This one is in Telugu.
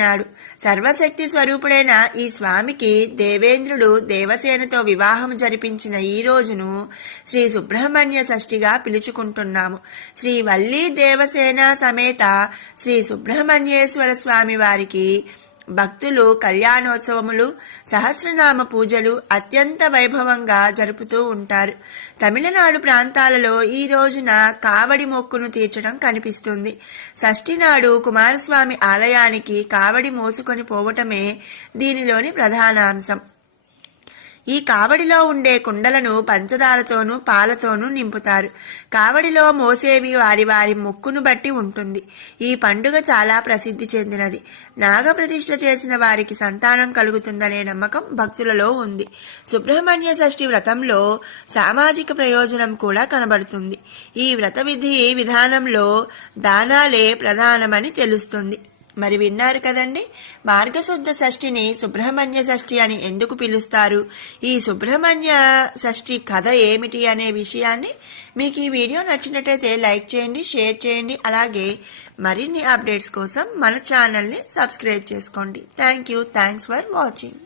నాడు సర్వశక్తి స్వరూపుడైన ఈ స్వామికి దేవేంద్రుడు దేవసేనతో వివాహం జరిపించిన ఈ రోజును శ్రీ సుబ్రహ్మణ్య షష్ఠిగా పిలుచుకుంటున్నాము. శ్రీ వల్లీ దేవసేన సమేత శ్రీ సుబ్రహ్మణ్యేశ్వర స్వామి వారికి భక్తులు కళ్యాణోత్సవములు, సహస్రనామ పూజలు అత్యంత వైభవంగా జరుపుతూ ఉంటారు. తమిళనాడు ప్రాంతాలలో ఈ రోజున కావడి మొక్కును తీర్చడం కనిపిస్తుంది. షష్ఠి నాడు కుమారస్వామి ఆలయానికి కావడి మోసుకొని పోవటమే దీనిలోని ప్రధానాంశం. ఈ కావడిలో ఉండే కుండలను పంచదారతోనూ పాలతోనూ నింపుతారు. కావడిలో మోసేవి వారి వారి మొక్కును బట్టి ఉంటుంది. ఈ పండుగ చాలా ప్రసిద్ధి చెందినది. నాగప్రతిష్ఠ చేసిన వారికి సంతానం కలుగుతుందనే నమ్మకం భక్తులలో ఉంది. సుబ్రహ్మణ్య షష్ఠి వ్రతంలో సామాజిక ప్రయోజనం కూడా కనబడుతుంది. ఈ వ్రత విధానంలో దానాలే ప్రధానమని తెలుస్తుంది. మరి విన్నారు కదండి, మార్గశుద్ధ షష్ఠిని సుబ్రహ్మణ్య షష్ఠి అని ఎందుకు పిలుస్తారు, ఈ సుబ్రహ్మణ్య షష్ఠి కథ ఏమిటి అనే విషయాన్ని. మీకు ఈ వీడియో నచ్చినట్టయితే లైక్ చేయండి, షేర్ చేయండి. అలాగే మరిన్ని అప్డేట్స్ కోసం మన ఛానల్ని సబ్స్క్రైబ్ చేసుకోండి. Thanks for watching.